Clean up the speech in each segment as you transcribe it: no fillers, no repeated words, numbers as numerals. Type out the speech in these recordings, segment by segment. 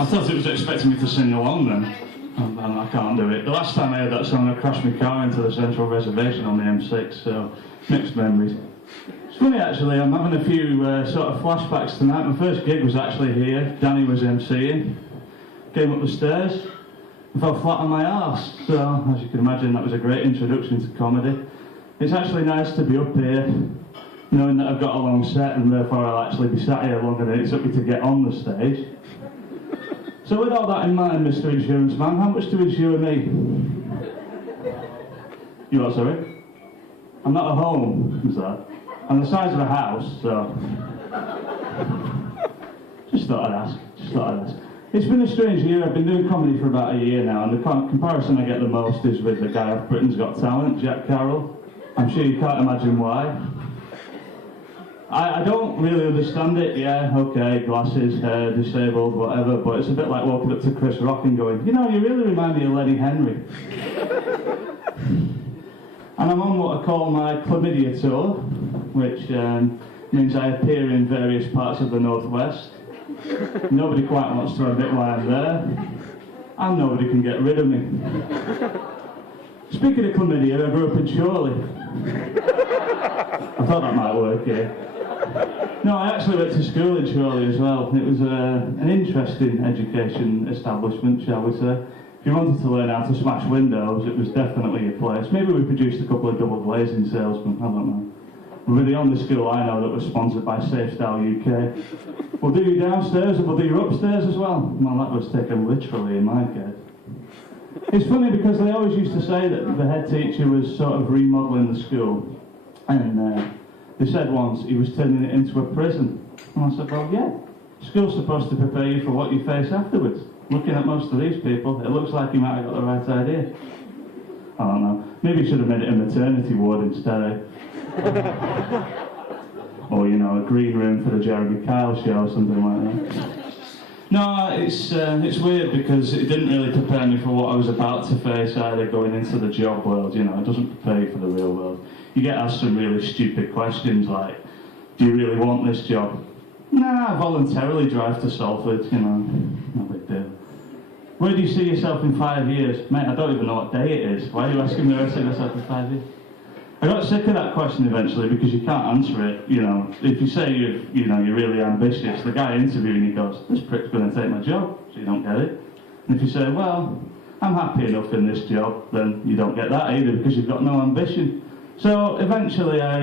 I thought it was expecting me to sing along then. And I can't do it. The last time I heard that song, I crashed my car into the central reservation on the M6, so mixed memories. It's funny actually, I'm having a few sort of flashbacks tonight. My first gig was actually here. Danny was MCing. Came up the stairs and fell flat on my arse. So, as you can imagine, that was a great introduction to comedy. It's actually nice to be up here, knowing that I've got a long set and therefore I'll actually be sat here longer than it took me to get on the stage. So with all that in mind, Mr. Insurance Man, how much to insure me? You what, sorry? I'm not at home, is that? I'm the size of a house, so... Just thought I'd ask. It's been a strange year. I've been doing comedy for about a year now, and the comparison I get the most is with the guy off Britain's Got Talent, Jack Carroll. I'm sure you can't imagine why. I don't really understand it, yeah, okay, glasses, hair, disabled, whatever, but it's a bit like walking up to Chris Rock and going, you know, you really remind me of Lenny Henry. And I'm on what I call my chlamydia tour, which means I appear in various parts of the Northwest. Nobody quite wants to admit why I'm there, and nobody can get rid of me. Speaking of chlamydia, I grew up in Chorley. I thought that might work, yeah. No, I actually went to school in Chorley as well. It was an interesting education establishment, shall we say. If you wanted to learn how to smash windows, it was definitely your place. Maybe we produced a couple of double glazing salesmen, I don't know. We're the only school I know that was sponsored by Safe Style UK. We'll do you downstairs and we'll do you upstairs as well. Well, that was taken literally in my case. It's funny because they always used to say that the head teacher was sort of remodelling the school. And they said once he was turning it into a prison. And I said, well, yeah, school's supposed to prepare you for what you face afterwards. Looking at most of these people, it looks like he might have got the right idea. I don't know. Maybe he should have made it a maternity ward instead, eh? Or, you know, a green room for the Jeremy Kyle show or something like that. No, it's weird because it didn't really prepare me for what I was about to face either going into the job world, you know, it doesn't prepare you for the real world. You get asked some really stupid questions like, do you really want this job? Nah, I voluntarily drive to Salford, you know, no big deal. Where do you see yourself in 5 years? Mate, I don't even know what day it is. Why are you asking me where I see myself in 5 years? I got sick of that question eventually because you can't answer it, you know. If you say you're really ambitious, the guy interviewing you goes, this prick's going to take my job, so you don't get it. And if you say, well, I'm happy enough in this job, then you don't get that either because you've got no ambition. So eventually I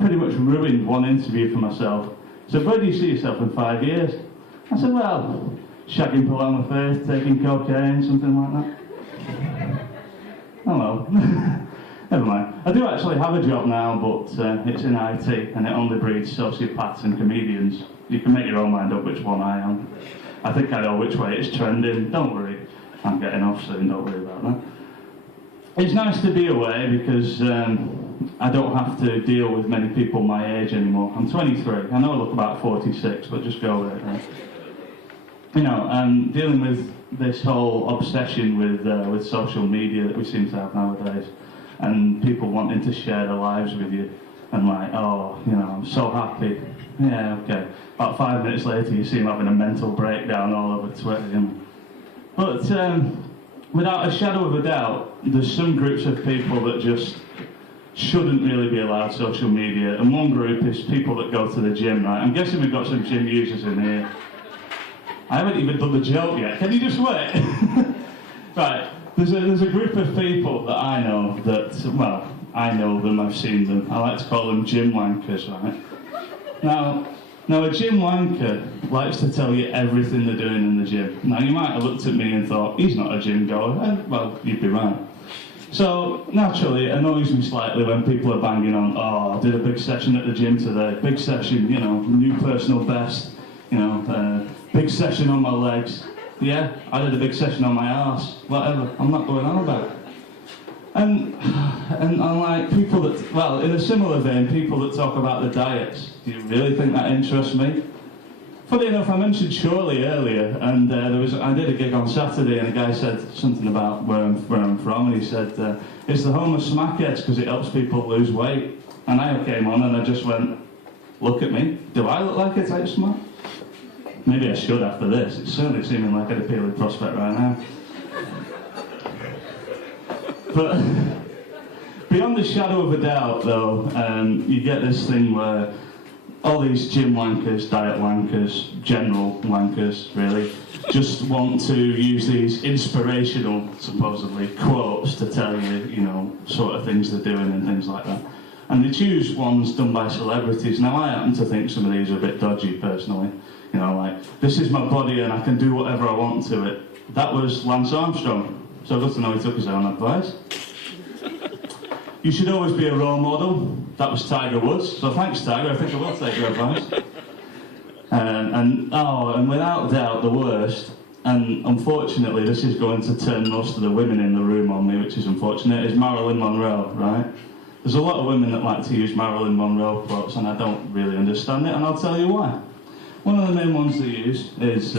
pretty much ruined one interview for myself. So where do you see yourself in 5 years? I said, well, shagging Paloma Faith, taking cocaine, something like that. Oh well. Never mind. I do actually have a job now, but it's in IT, and it only breeds sociopaths and comedians. You can make your own mind up which one I am. I think I know which way it's trending. Don't worry. I'm getting off soon, don't worry about that. It's nice to be away because I don't have to deal with many people my age anymore. I'm 23. I know I look about 46, but just go with it. Right? You know, I'm dealing with this whole obsession with social media that we seem to have nowadays. And people wanting to share their lives with you, and like, oh, you know, I'm so happy. Yeah, okay. About 5 minutes later, you see them having a mental breakdown all over Twitter. You know? But without a shadow of a doubt, there's some groups of people that just shouldn't really be allowed social media. And one group is people that go to the gym, right? I'm guessing we've got some gym users in here. I haven't even done the joke yet. Can you just wait? Right. There's a group of people that I know that, well, I know them, I've seen them. I like to call them gym wankers, right? Now a gym wanker likes to tell you everything they're doing in the gym. Now, you might have looked at me and thought, he's not a gym goer. And, well, you'd be right. So, naturally, it annoys me slightly when people are banging on, oh, I did a big session at the gym today. Big session, you know, new personal best, you know, big session on my legs. Yeah, I did a big session on my arse, whatever, I'm not going on about it. And like people that, well, in a similar vein, people that talk about the diets, do you really think that interests me? Funny enough, I mentioned Chorley earlier, and I did a gig on Saturday, and a guy said something about where I'm from, and he said, it's the home of smackheads because it helps people lose weight. And I came on and I just went, look at me, do I look like a type smart? Maybe I should after this. It's certainly seeming like an appealing prospect right now. But beyond the shadow of a doubt, though, you get this thing where all these gym wankers, diet wankers, general wankers, really, just want to use these inspirational, supposedly, quotes to tell you, you know, sort of things they're doing and things like that. And they choose ones done by celebrities. Now, I happen to think some of these are a bit dodgy, personally. You know, like, this is my body and I can do whatever I want to it. That was Lance Armstrong. So good to know he took his own advice. You should always be a role model. That was Tiger Woods. So thanks, Tiger. I think I will take your advice. And without doubt, the worst, and unfortunately this is going to turn most of the women in the room on me, which is unfortunate, is Marilyn Monroe, right? There's a lot of women that like to use Marilyn Monroe quotes, and I don't really understand it, and I'll tell you why. One of the main ones they use is,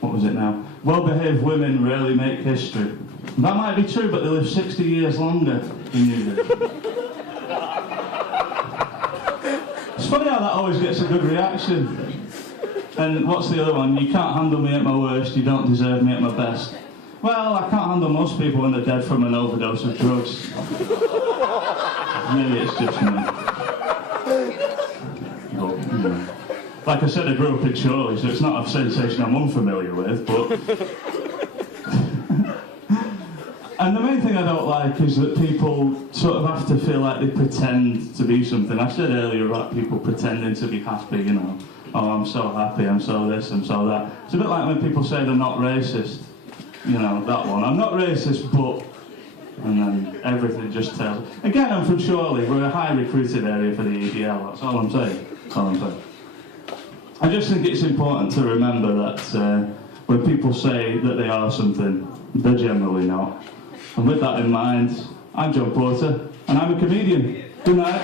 what was it now? Well-behaved women rarely make history. That might be true, but they live 60 years longer than you do. It's funny how that always gets a good reaction. And what's the other one? You can't handle me at my worst, you don't deserve me at my best. Well, I can't handle most people when they're dead from an overdose of drugs. Maybe it's just me. But, you know. Like I said, I grew up in Chorley, so it's not a sensation I'm unfamiliar with, but... And the main thing I don't like is that people sort of have to feel like they pretend to be something. I said earlier about people pretending to be happy, you know. Oh, I'm so happy, I'm so this, I'm so that. It's a bit like when people say they're not racist. You know, that one. I'm not racist, but... And then everything just tells... Again, I'm from Chorley. We're a high recruited area for the EDL. That's all I'm saying. That's all I'm saying. I just think it's important to remember that when people say that they are something, they're generally not. And with that in mind, I'm John Porter, and I'm a comedian. Good night.